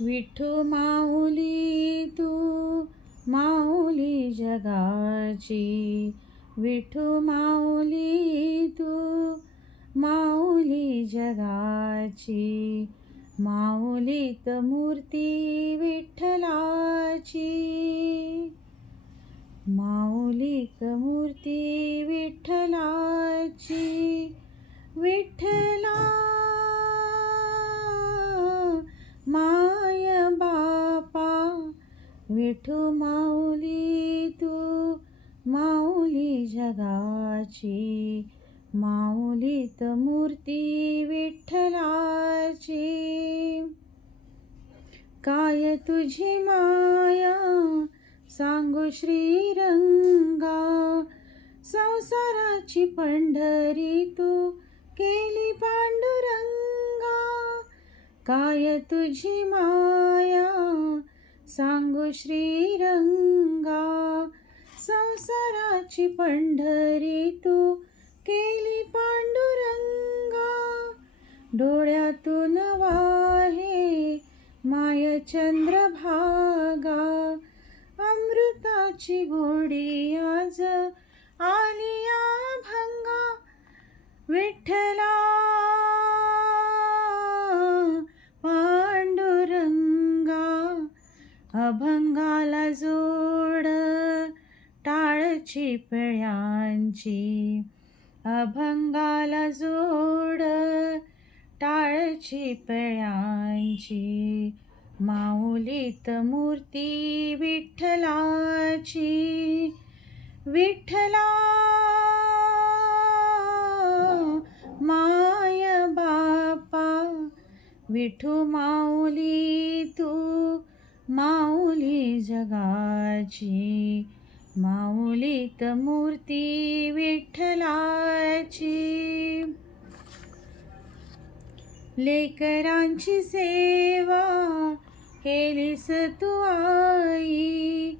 विठू माऊली तू माऊली जगाची, विठू माऊली तू माऊली जगाची, माऊलीत मूर्ती विठ्ठलाची, माऊलीत मूर्ती विठ्ठलाची. विठ्ठला माय बापा, विठू माऊली तू माऊली जगाची, माऊलीत मूर्ती विठ्ठलाची. काय तुझी माया सांगू श्रीरंगा, संसाराची पंढरी तू केली पांडुरंगा. काय तुझी माया सांगू श्रीरंगा, संसाराची पंढरी तू केली पांडुरंगा. डोळ्यातून वाहे माय चंद्रभागा, अमृताची गोडी आज आलिया भंगा. विठ्ठला पांडुरंगा, अभंगाला जोड टाळची पिळ्यांची, अभंगाला जोड टाळची पिळ्यांची, माऊलीत मूर्ती विठ्ठलाची. विठ्ठला माय बापा, विठू माऊली तू माऊली जगाची, माऊलीत मूर्ती विठ्ठलाची. लेकरांची सेवा केलीस तू आई,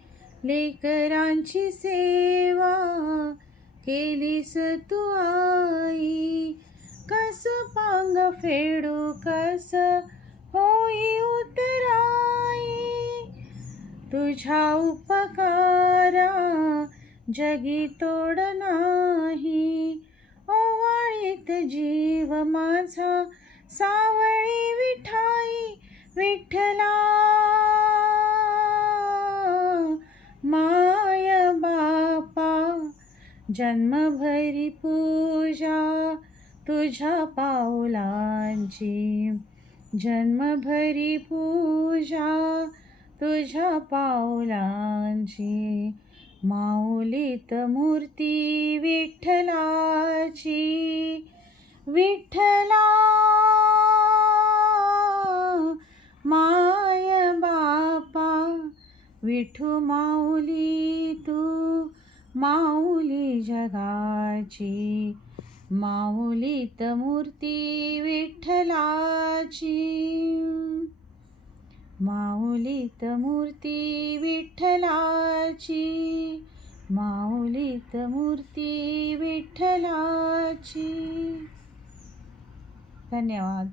लेकरांची सेवा केलीस तू आई. कस पांग फेडू कस होई उतराई, तुझ्या उपकारा जगी तोड नाही. ओवाळीत जीव माझा सावळी विठाई, विठ्ठला माय बापा. जन्मभरी पूजा तुझ्या पाऊलांची, जन्मभरी पूजा तुझ्या पाऊलांची, माऊलीत मूर्ती विठ्ठलाची. विठ्ठला माय बापा, विठू माऊली तू माऊली जगाची, माऊलीत मूर्ती विठ्ठलाची, माऊलीत मूर्ती विठ्ठलाची, माऊलीत मूर्ती विठ्ठलाची. धन्यवाद.